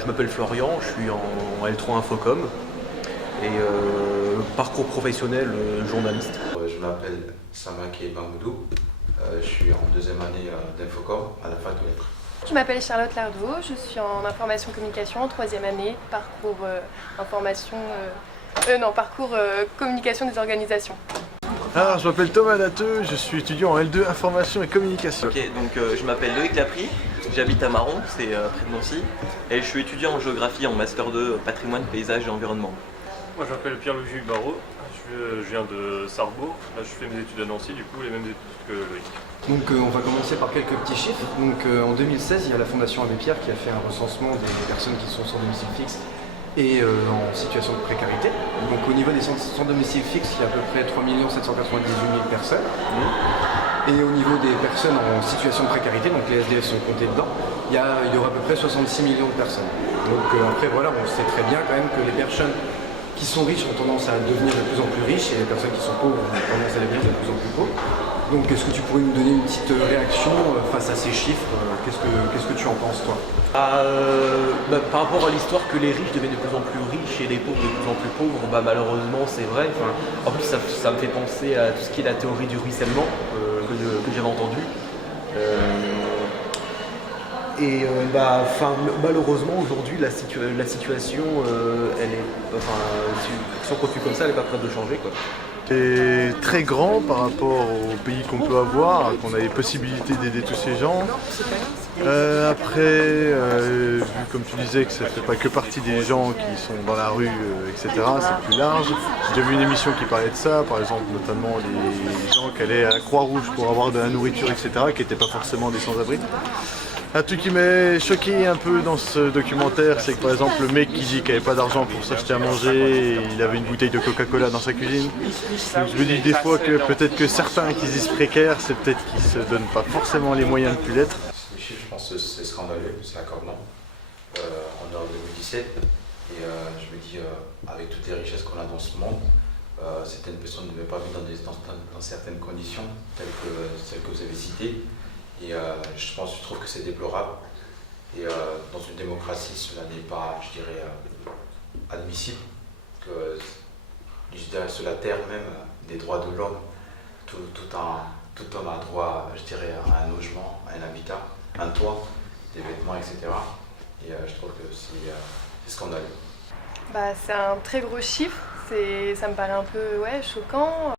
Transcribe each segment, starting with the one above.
Je m'appelle Florian, je suis en L3 Infocom et parcours professionnel journaliste. Je m'appelle Samake Mamoudou, je suis en deuxième année d'Infocom à la fac de lettres. Je m'appelle Charlotte Lardot, je suis en information communication en troisième année, parcours communication des organisations. Alors, je m'appelle Thomas Lateux, je suis étudiant en L2 information et communication. Ok, donc je m'appelle Loïc Lapry, j'habite à Maron, c'est près de Nancy, et je suis étudiant en géographie en master 2 patrimoine, paysage et environnement. Moi je m'appelle Pierre-Louis Barrault, je viens de Sarrebourg, là je fais mes études à Nancy, du coup les mêmes études que Loïc. Donc on va commencer par quelques petits chiffres. Donc en 2016, il y a la Fondation Abbé Pierre qui a fait un recensement des personnes qui sont sans domicile fixe et en situation de précarité. Donc au niveau des sans domicile fixe, il y a à peu près 3 798 000 personnes. Et au niveau des personnes en situation de précarité, donc les SDF sont comptés dedans, il y aura à peu près 66 millions de personnes. Donc après voilà, on sait très bien quand même que les personnes qui sont riches ont tendance à devenir de plus en plus riches et les personnes qui sont pauvres ont tendance à devenir de plus en plus pauvres. Donc est-ce que tu pourrais nous donner une petite réaction face à ces chiffres? Qu'est-ce que tu en penses toi? Par rapport à l'histoire que les riches deviennent de plus en plus riches et les pauvres de plus en plus pauvres, malheureusement c'est vrai. En plus ça me fait penser à tout ce qui est la théorie du ruissellement que j'avais entendu. Malheureusement aujourd'hui la situation elle est, si on continue comme ça elle n'est pas prête de changer quoi. C'est très grand par rapport au pays qu'on peut avoir, qu'on a les possibilités d'aider tous ces gens. Vu comme tu disais que ça ne fait pas que partie des gens qui sont dans la rue, etc., c'est plus large. J'ai déjà vu une émission qui parlait de ça, par exemple notamment les gens qui allaient à la Croix-Rouge pour avoir de la nourriture, etc., qui n'étaient pas forcément des sans-abri. Un truc qui m'a choqué un peu dans ce documentaire, c'est que par exemple le mec qui dit qu'il n'avait pas d'argent pour s'acheter à manger, il avait une bouteille de Coca-Cola dans sa cuisine. Donc je me dis des fois que peut-être que certains qui se disent précaires, c'est peut-être qu'ils se donnent pas forcément les moyens de plus l'être. Les chiffres, je pense que c'est scandaleux, c'est accordant. On est en 2017 et je me dis, avec toutes les richesses qu'on a dans ce monde, certaines personnes ne devaient pas vivre dans certaines conditions, telles que celles que vous avez citées. Et je trouve que c'est déplorable. Et dans une démocratie, cela n'est pas, je dirais, admissible. Que, je dirais, sur la terre même, des droits de l'homme, tout homme a droit, je dirais, à un logement, à un habitat, un toit, des vêtements, etc. Et je trouve que c'est scandaleux. C'est un très gros chiffre, ça me paraît un peu choquant.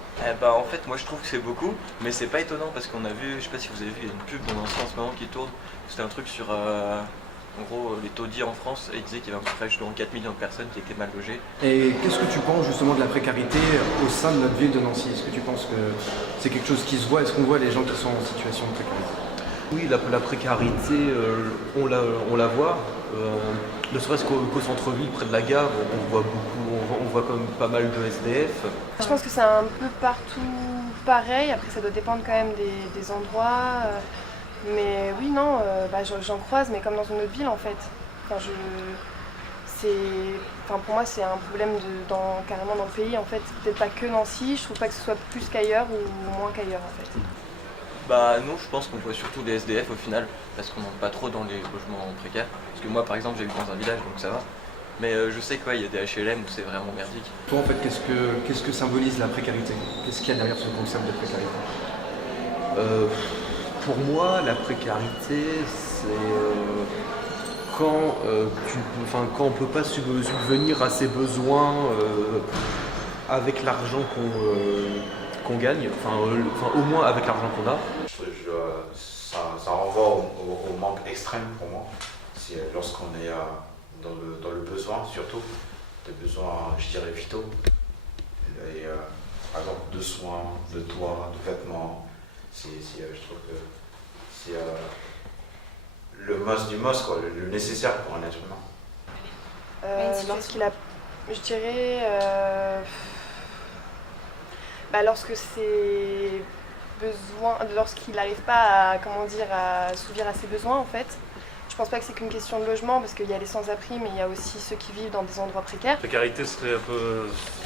En fait moi je trouve que c'est beaucoup, mais c'est pas étonnant parce qu'on a vu, je sais pas si vous avez vu, il y a une pub dans Nancy en ce moment qui tourne, c'était un truc sur en gros les taudis en France, et il disait qu'il y avait à peu près 4 millions de personnes qui étaient mal logées. Et qu'est-ce que tu penses justement de la précarité au sein de notre ville de Nancy? Est-ce que tu penses que c'est quelque chose qui se voit? Est-ce qu'on voit les gens qui sont en situation de précarité? Oui, la précarité, on la voit. Ne serait-ce qu'au centre-ville, près de la gare, on voit quand même pas mal de SDF. Je pense que c'est un peu partout pareil, après ça doit dépendre quand même des endroits. Mais oui, non, j'en croise, mais comme dans une autre ville en fait. Pour moi c'est un problème carrément dans le pays en fait. Peut-être pas que Nancy, je trouve pas que ce soit plus qu'ailleurs ou moins qu'ailleurs en fait. Nous je pense qu'on voit surtout des SDF au final, parce qu'on n'entre pas trop dans les logements précaires. Parce que moi par exemple j'habite dans un village donc ça va. Mais je sais qu'il y a des HLM où c'est vraiment merdique. Toi en fait, qu'est-ce que symbolise la précarité? Qu'est-ce qu'il y a derrière ce concept de précarité? Pour moi, la précarité, c'est quand on ne peut pas subvenir à ses besoins avec l'argent qu'on gagne, au moins avec l'argent qu'on a. Ça renvoie au manque extrême pour moi. C'est lorsqu'on est dans le besoin, surtout, des besoins, je dirais, vitaux. Et, par exemple, de soins, de toits, de vêtements. Je trouve que c'est le must du must, quoi, le nécessaire pour un être humain. Lorsqu'il a, je dirais, lorsqu'il n'arrive pas à assouvir à ses besoins en fait. Je pense pas que c'est qu'une question de logement parce qu'il y a les sans-abri mais il y a aussi ceux qui vivent dans des endroits précaires. La précarité serait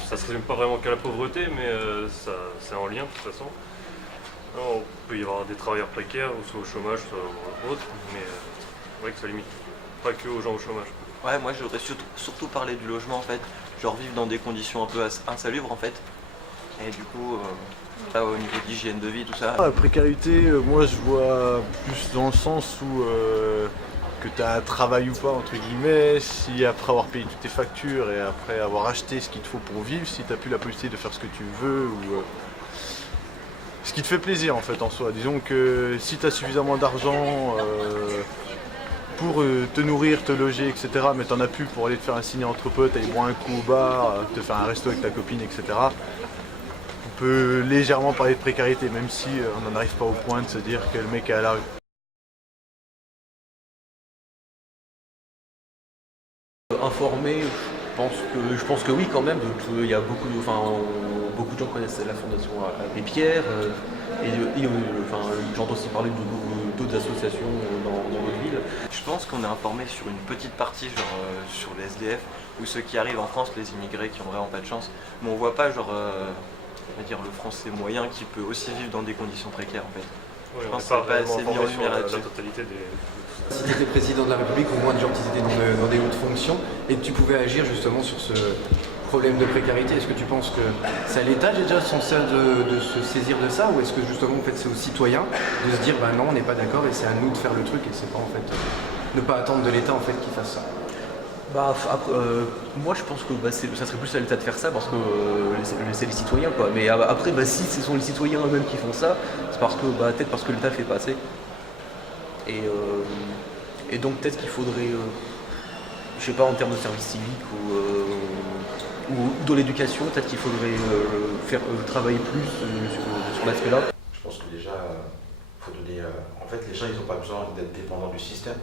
ça serait pas vraiment qu'à la pauvreté, mais c'est en lien de toute façon. Alors, on peut y avoir des travailleurs précaires, soit au chômage, soit autre, mais c'est vrai que ça limite pas que aux gens au chômage. Ouais, moi j'aurais surtout parlé du logement en fait, genre vivre dans des conditions un peu insalubres en fait. Et du coup, là, au niveau d'hygiène de vie, tout ça. La précarité, moi je vois plus dans le sens où que tu as un travail ou pas, entre guillemets, si après avoir payé toutes tes factures et après avoir acheté ce qu'il te faut pour vivre, si tu n'as plus la possibilité de faire ce que tu veux ou ce qui te fait plaisir en fait en soi. Disons que si tu as suffisamment d'argent pour te nourrir, te loger, etc., mais t'en as plus pour aller te faire un ciné entre potes, aller boire un coup au bar, te faire un resto avec ta copine, etc., on peut légèrement parler de précarité, même si on n'en arrive pas au point de se dire que le mec est à la rue. Informé, je pense que oui quand même. Il y a beaucoup de gens connaissent la Fondation Abbé Pierre j'entends aussi parler d'autres associations dans notre ville. Je pense qu'on est informé sur une petite partie, genre sur les SDF ou ceux qui arrivent en France, les immigrés qui ont vraiment pas de chance. Mais on voit pas genre, on va dire le français moyen qui peut aussi vivre dans des conditions précaires en fait. Ouais, Je on pense n'est que c'est pas réellement assez mis en informé sur lumière la là-dessus. totalité des... Si tu étais président de la République, ou moins de gens qui étaient dans des hautes fonctions, et que tu pouvais agir justement sur ce problème de précarité, est-ce que tu penses que c'est à l'État déjà censé de se saisir de ça, ou est-ce que justement en fait, c'est aux citoyens de se dire ben non, on n'est pas d'accord et c'est à nous de faire le truc et c'est pas en fait ne pas attendre de l'État en fait qu'il fasse ça? Moi je pense que ça serait plus à l'État de faire ça parce que c'est les citoyens quoi. Mais après si ce sont les citoyens eux-mêmes qui font ça, c'est parce que peut-être parce que l'État fait pas assez. Et donc peut-être qu'il faudrait, je sais pas, en termes de service civique ou dans l'éducation, peut-être qu'il faudrait faire travailler plus sur l'aspect-là. Je pense que déjà, faut donner. En fait, les gens, ils n'ont pas besoin d'être dépendants du système,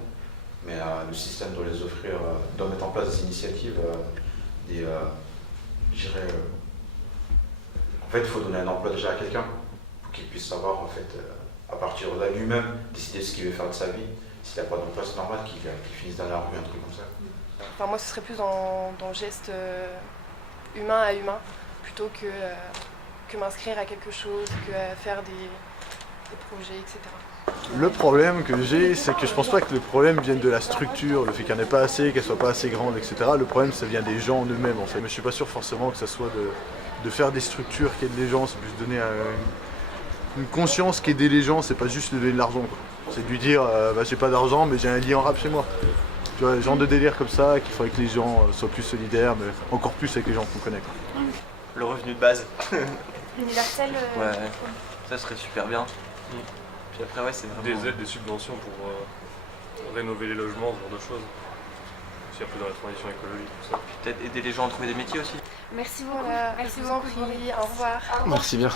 mais le système doit les offrir, doit mettre en place des initiatives, je dirais. En fait, il faut donner un emploi déjà à quelqu'un pour qu'il puisse savoir, en fait, à partir de là lui-même, décider ce qu'il veut faire de sa vie. S'il n'a pas d'emploi, c'est normal qu'il finisse dans la rue, un truc comme ça. Enfin, moi, ce serait plus dans le geste humain à humain, plutôt que m'inscrire à quelque chose, que faire des projets, etc. Le problème que j'ai, c'est que je pense pas que le problème vienne de la structure, le fait qu'il n'y en ait pas assez, qu'elle soit pas assez grande, etc. Le problème, ça vient des gens en eux-mêmes, en fait. Mais je suis pas sûr forcément que ça soit de faire des structures qui aident les gens, c'est plus donner une conscience qu'aider les gens, c'est pas juste lever de l'argent, quoi. C'est de lui dire, j'ai pas d'argent, mais j'ai un lit en rap chez moi. Tu vois, le genre de délire comme ça, qu'il faudrait que les gens soient plus solidaires, mais encore plus avec les gens qu'on connaît, quoi. Le revenu de base. Universel. Ouais, ça serait super bien. Puis après, ouais, c'est vraiment... Des aides, des subventions pour rénover les logements, ce genre de choses. Aussi un peu dans la transition écologique, tout ça. Peut-être aider les gens à trouver des métiers aussi. Merci beaucoup. Voilà, Merci je vous en beaucoup. prie, au revoir. Merci bien.